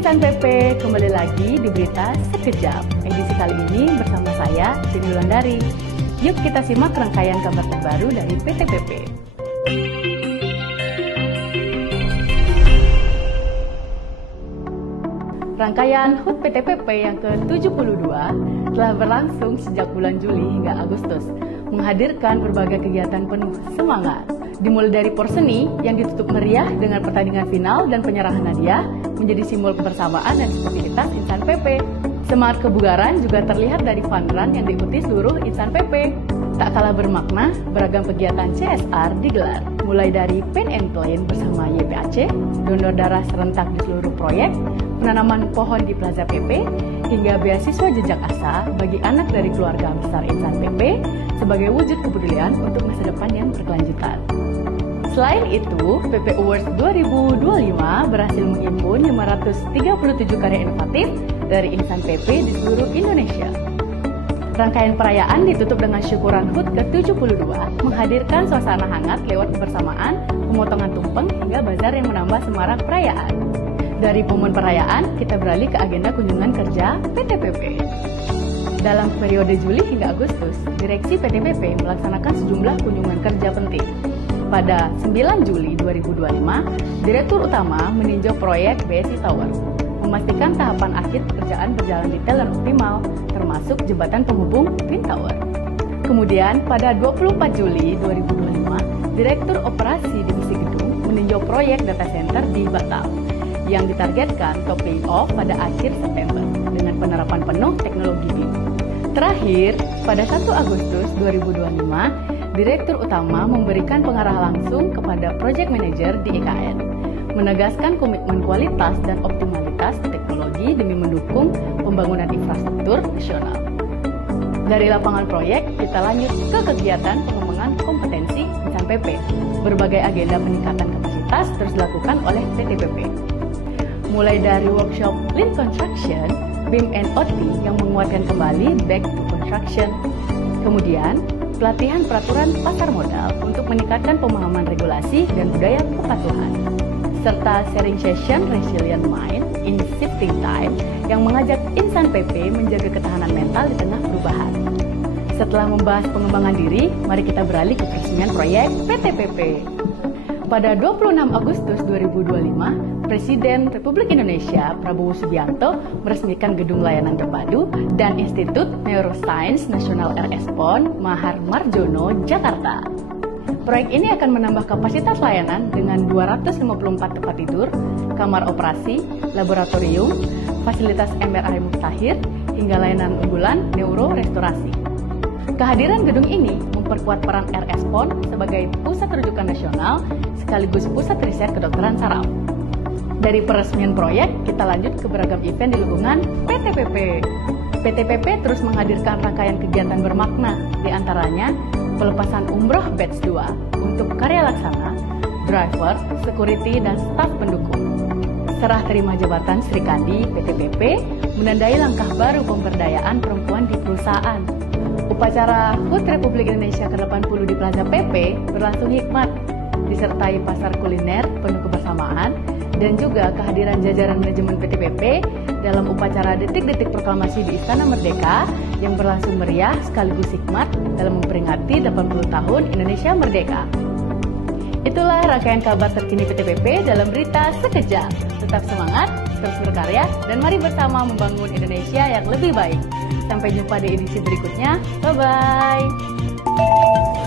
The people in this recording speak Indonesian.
Insan PP, kembali lagi di Berita Sekejap. Edisi kali ini bersama saya, Cindy Wulandari. Yuk kita simak rangkaian kabar terbaru dari PT PP. Rangkaian HUT PT PP yang ke-72 telah berlangsung sejak bulan Juli hingga Agustus, menghadirkan berbagai kegiatan penuh semangat. Dimulai dari porseni yang ditutup meriah dengan pertandingan final dan penyerahan hadiah menjadi simbol kebersamaan dan sportivitas Insan PP. Semangat kebugaran juga terlihat dari fun run yang diikuti seluruh Insan PP. Tak kalah bermakna, beragam kegiatan CSR digelar, mulai dari Paint and Clean bersama YPAC, donor darah serentak di seluruh proyek, penanaman pohon di Plaza PP, hingga beasiswa jejak asa bagi anak dari keluarga besar Insan PP sebagai wujud kepedulian untuk masa depan yang berkelanjutan. Selain itu, PP Awards 2025 berhasil menghimpun 537 karya inovatif dari Insan PP di seluruh Indonesia. Rangkaian perayaan ditutup dengan syukuran HUT ke-72, menghadirkan suasana hangat lewat kebersamaan, pemotongan tumpeng, hingga bazar yang menambah semarak perayaan. Dari momen perayaan, kita beralih ke agenda kunjungan kerja PT PP. Dalam periode Juli hingga Agustus, Direksi PT PP melaksanakan sejumlah kunjungan kerja penting. Pada 9 Juli 2025, Direktur Utama meninjau proyek BSI Tower, memastikan tahapan akhir pekerjaan berjalan detail dan optimal, termasuk jembatan penghubung Twin Tower. Kemudian, pada 24 Juli 2025, Direktur Operasi Divisi Gedung meninjau proyek data center di Batam, yang ditargetkan top off pada akhir September dengan penerapan penuh teknologi BIM. Terakhir, pada 1 Agustus 2025, Direktur Utama memberikan pengarah langsung kepada Project Manager di IKN, menegaskan komitmen kualitas dan optimalitas teknologi demi mendukung pembangunan infrastruktur nasional. Dari lapangan proyek, kita lanjut ke kegiatan pengembangan kompetensi Insan PP. Berbagai agenda peningkatan kapasitas terus dilakukan oleh PT PP. Mulai dari workshop Lean Construction, BIM and OT yang menguatkan kembali Back to Construction. Kemudian, pelatihan peraturan pasar modal untuk meningkatkan pemahaman regulasi dan budaya kepatuhan. Serta sharing session Resilient Mind in Shifting Time yang mengajak Insan PP menjaga ketahanan mental di tengah perubahan. Setelah membahas pengembangan diri, mari kita beralih ke peresmian proyek PT PP. Pada 26 Agustus 2025, Presiden Republik Indonesia Prabowo Subianto meresmikan Gedung Layanan Terpadu dan Institut Neuroscience Nasional RS PON Mahar Marjono, Jakarta. Proyek ini akan menambah kapasitas layanan dengan 254 tempat tidur, kamar operasi, laboratorium, fasilitas MRI mutakhir, hingga layanan unggulan neurorestorasi. Kehadiran gedung ini memperkuat peran RS PON sebagai pusat rujukan nasional sekaligus pusat riset kedokteran saraf. Dari peresmian proyek, kita lanjut ke beragam event di lingkungan PT PP. PT PP terus menghadirkan rangkaian kegiatan bermakna, diantaranya pelepasan umroh batch 2 untuk karya laksana, driver, security, dan staf pendukung. Serah terima jabatan Sri Kandi PT PP menandai langkah baru pemberdayaan perempuan di perusahaan. Upacara HUT Republik Indonesia ke-80 di Plaza PP berlangsung hikmat, disertai pasar kuliner penuh kebersamaan, dan juga kehadiran jajaran manajemen PT PP dalam upacara detik-detik proklamasi di Istana Merdeka yang berlangsung meriah sekaligus hikmat dalam memperingati 80 tahun Indonesia Merdeka. Itulah rangkaian kabar terkini PT PP dalam Berita Sekejap. Tetap semangat, terus berkarya, dan mari bersama membangun Indonesia yang lebih baik. Sampai jumpa di edisi berikutnya. Bye-bye.